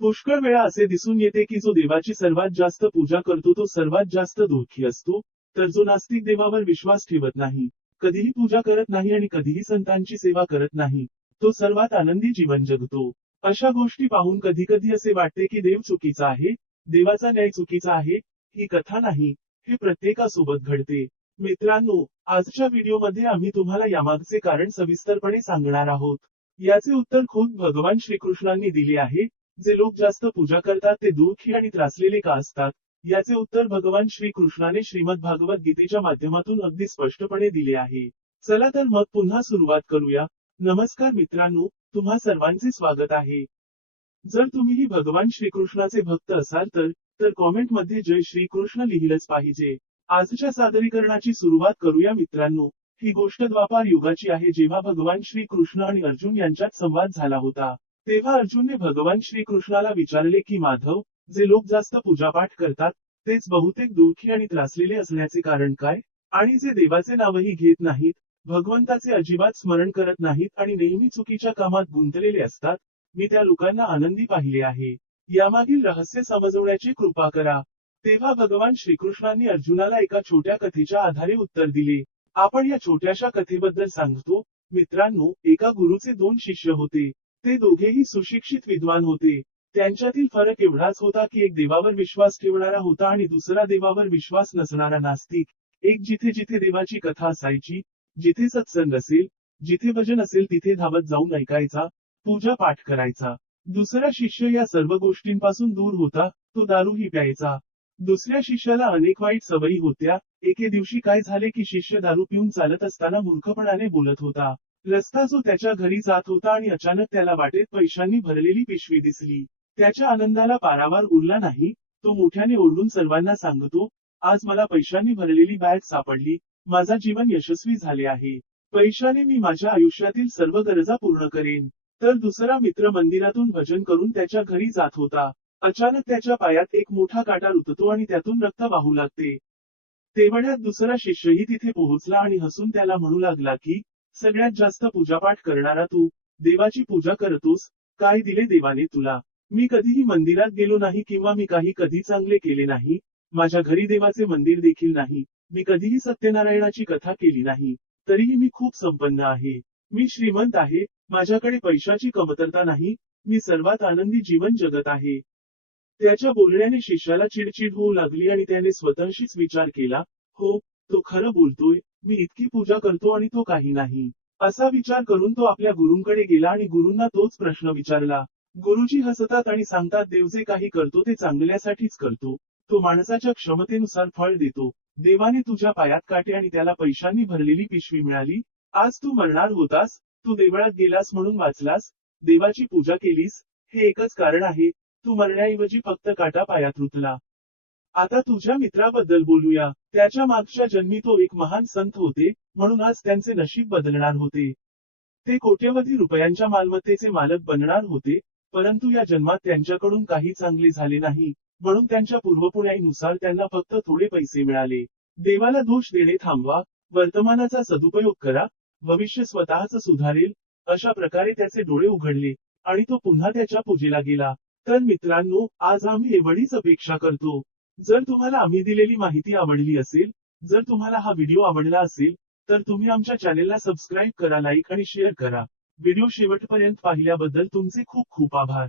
पुष्कळ वेळा असे दिसून येते की जो देवाची सर्वात जास्त पूजा करतो तो सर्वात जास्त दुःखी असतो, तर जो नास्तिक देवावर विश्वास ठेवत नाही, कधीही पूजा करत नाही आणि कधीही संतांची सेवा करत नाही, तो सर्वात आनंदी जीवन जगतो. अशा गोष्टी पाहून कधी कधी असे वाटते की देव चुकीचा आहे, देवाचा न्याय चुकीचा आहे. ही कथा नाही, हे प्रत्येकासोबत घडते. मित्रांनो, आजच्या व्हिडिओमध्ये आम्ही तुम्हाला यामागचे कारण सविस्तरपणे सांगणार आहोत. याचे उत्तर खुद भगवान श्रीकृष्णांनी दिले आहे. जे लोक जास्त पूजा करतात ते दुःखी आणि त्रासलेले का असतात, याचे उत्तर भगवान श्रीकृष्णाने श्रीमद भागवत गीतेच्या माध्यमातून अगदी स्पष्टपणे दिले आहे. चला तर मग पुन्हा सुरुवात करूया. नमस्कार मित्रांनो, तुम्हा सर्वांचे स्वागत आहे. जर तुम्हीही भगवान श्रीकृष्णाचे भक्त असाल तर कॉमेंट मध्ये जय श्रीकृष्ण लिहिलंच पाहिजे. आजच्या सादरीकरणाची सुरुवात करूया मित्रांनो. ही गोष्ट द्वापार युगाची आहे, जेव्हा भगवान श्रीकृष्ण आणि अर्जुन यांच्यात संवाद झाला होता. तेव्हा अर्जुनने भगवान श्रीकृष्णाला विचारले की माधव, जे लोक जास्त पूजापाठ करतात तेच बहुतेक दुःखी आणि त्रासलेले असण्याचे कारण काय? आणि जे देवाचे नावही घेत नाहीत, भगवंताचे अजिबात स्मरण करत नाहीत आणि नेहमी चुकीच्या कामात गुंतलेले असतात, मी त्या लोकांना आनंदी पाहिले आहे. यामागील रहस्य समजवण्याची कृपा करा. तेव्हा भगवान श्रीकृष्णांनी अर्जुनाला एका छोट्या कथेच्या आधारे उत्तर दिले. आपण या छोट्याशा कथेबद्दल सांगतो. मित्रांनो, एका गुरुचे दोन शिष्य होते. ते दोघेही सुशिक्षित विद्वान होते. त्यांच्यातील फरक एवढाच होता की एक देवावर विश्वास ठेवणारा होता आणि दुसरा देवावर विश्वास नसणारा नास्तिक. एक जिथे जिथे देवाची कथा असायची, जिथे सत्संग असेल, जिथे भजन असेल तिथे धावत जाऊन ऐकायचा, पूजा पाठ करायचा. दुसरा शिष्य या सर्व गोष्टींपासून दूर होता, तो दारूही प्यायचा. दुसऱ्या शिष्याला अनेक वाईट सवयी होत्या. एके दिवशी काय झाले की शिष्य दारू पिऊन चालत असताना मूर्खपणाने बोलत होता. रस्ता जो त्याच्या घरी जात होता आणि अचानक त्याला वाटेत पैशांनी भरलेली पिशवी दिसली. त्याच्या आनंदाला पारावार उरला नाही. तो मोठ्याने ओरडून सर्वांना सांगतो, आज मला पैशांनी भरलेली बॅग सापडली, माझा जीवन यशस्वी झाले आहे. पैशाने मी माझ्या आयुष्यातील सर्व गरजा पूर्ण करेन. तर दुसरा मित्र मंदिरातून भजन करून त्याच्या घरी जात होता. अचानक त्याच्या पायात एक मोठा काटा रुततो आणि त्यातून रक्त वाहू लागते. तेवढ्यात दुसरा शिष्यही तिथे पोहोचला आणि हसून त्याला म्हणू लागला की, सगळ्यात जास्त पूजापाठ करणारा तू, देवाची पूजा करतोस, काय दिले देवाने तुला? मी कधीही मंदिरात गेलो नाही किंवा मी कधी चांगले केले नाही. माझ्या घरी देवाचे मंदिर देखील नाही. मी कधीही सत्यनारायणाची कथा केली नाही. तरीही मी खूप संपन्न आहे. मी श्रीमंत आहे. माझ्याकडे पैशाची कमतरता नाही. मी सर्वात आनंदी जीवन जगत आहे. त्याच्या बोलण्याने शिष्याला चिडचिड होऊ लागली आणि त्याने स्वतःशीच विचार केला, हो, तो खरं बोलतोय. मी इतकी पूजा करतो आणि तो काही नाही. असा विचार करून तो आपल्या गुरूंकडे गेला आणि गुरूंना तोच प्रश्न विचारला. गुरुजी हसतात आणि सांगतात, देव जे काही करतो ते चांगल्यासाठीच करतो. तो माणसाच्या क्षमतेनुसार फळ देतो. देवाने तुझ्या पायात काटे आणि त्याला पैशांनी भरलेली पिशवी मिळाली. आज तू मरणार होतास, तू देवळात गेलास म्हणून वाचलास, देवाची पूजा केलीस, हे एकच कारण आहे. तू मरण्याऐवजी फक्त काटा पायात रुतला. आता तुझ्या मित्राबद्दल बोलूया. त्याच्या मागच्या जन्मी तो एक महान संत होते, म्हणून आज त्यांचे नशीब बदलणार होते. ते कोट्यवधी रुपयांच्या मालमत्तेचे मालक बनणार होते, परंतु या जन्मात त्यांच्याकडून काही चांगले झाले नाही, म्हणून त्यांच्या पूर्वपुण्याईनुसार त्यांना फक्त थोडे पैसे मिळाले. देवाला दोष देणे थांबवा, वर्तमानाचा सदुपयोग करा, भविष्य स्वतःच सुधारेल. अशा प्रकारे त्याचे डोळे उघडले आणि तो पुन्हा त्याच्या पूजेला गेला. तर मित्रांनो, आज आम्ही एवढीच अपेक्षा करतो. जर तुम्हाला आम्ही दिलेली माहिती आवडली असेल, जर तुम्हाला हा व्हिडिओ आवडला असेल, तर तुम्ही आमच्या चॅनेलला सबस्क्राईब करा, लाईक आणि शेअर करा. व्हिडिओ शेवटपर्यंत पाहिल्याबद्दल तुमचे खूप खूप आभार.